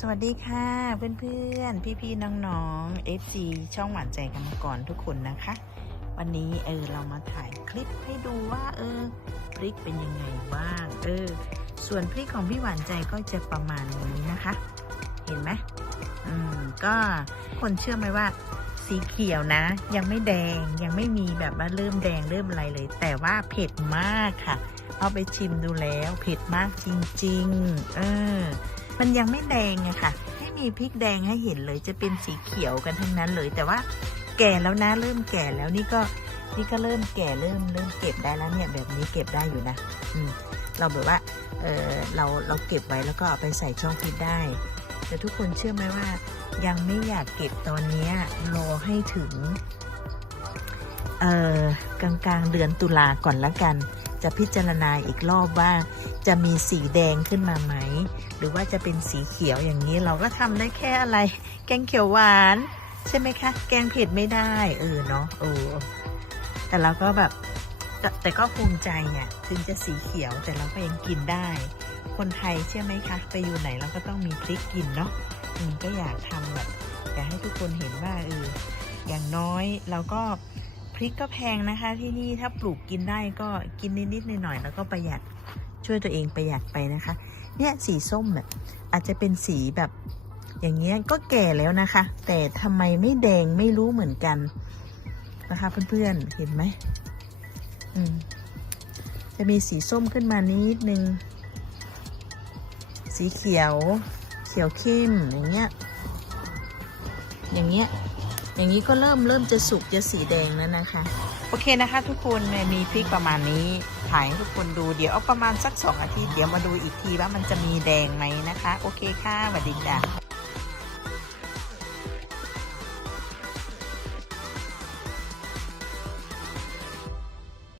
สวัสดีค่ะ เพื่อนๆ พี่ๆ น้องๆ FC ช่องหวานใจกรรมกรทุกคนนะคะ วันนี้เออเรามาถ่ายคลิปให้ดูว่า เออพริกเป็นยังไงบ้างเออส่วนพริกของพี่หวานใจก็จะประมาณนี้นะคะ เห็นไหมอืมก็คนเชื่อไหมว่า สีเขียวนะ ยังไม่แดงยังไม่มีแบบว่าเริ่มแดงเริ่มอะไรเลย แต่ว่าเผ็ดมากค่ะ เอาไปชิมดูแล้ว เผ็ดมากจริง ๆ เออ มันยังไม่แดงอะค่ะ ไม่มีพริกแดงให้เห็นเลยจะเป็นสีเขียวกันทั้งนั้นเลย แต่ว่าแก่แล้วนะเริ่มแก่แล้วนี่ก็นี่ก็เริ่มแก่เริ่มเริ่มเก็บได้แล้วเนี่ยแบบนี้เก็บได้อยู่นะ อืมเราแบบว่าเออเราเราเก็บไว้แล้วก็เอาไปใส่ช่องฟิตได้ แต่ทุกคนเชื่อไหมว่า ยังไม่อยากเก็บตอนเนี้รอให้ถึงเออกลางกลางเดือนตุลาก่อนละกัน จะพิจารณาอีกรอบว่า จะมีสีแดงขึ้นมาไหม หรือว่าจะเป็นสีเขียวอย่างนี้เราก็ทำได้แค่อะไร แกงเขียวหวาน ใช่ไหมคะ แกงเผ็ดไม่ได้ เออเนาะเออแต่เราก็แบบแต่แต่ก็ภูมิใจเนี่ยถึงจะสีเขียวแต่เราก็ยังกินได้ คนไทยเชื่อไหมคะ ไปอยู่ไหนเราก็ต้องมีพริกกินเนาะอืมก็อยากทำแบบอยากให้ทุกคนเห็นว่าเอออย่างน้อยเราก็ พริกก็แพงนะคะที่นี่ถ้าปลูกกินได้ก็กินนิดๆหน่อยๆแล้วก็ประหยัดช่วยตัวเองประหยัดไปนะคะ เนี่ยสีส้มแบบอาจจะเป็นสีแบบอย่างเงี้ยก็แก่แล้วนะคะ แต่ทำไมไม่แดงไม่รู้เหมือนกันนะคะเพื่อนๆเห็นไหมอืมจะมีสีส้มขึ้นมานิดนึง สีเขียว เขียวเข้มอย่างเงี้ยอย่างเงี้ย อย่างนี้ก็เริ่มเริ่มจะสุกจะสีแดงแล้วนะคะ โอเคนะคะทุกคนมีพริกประมาณนี้ถ่ายให้ทุกคนดูเดี๋ยวเอาประมาณสักสองอาทิตย์เดี๋ยวมาดูอีกทีว่ามันจะมีแดงไหมนะคะ โอเคค่ะสวัสดีจ้ะ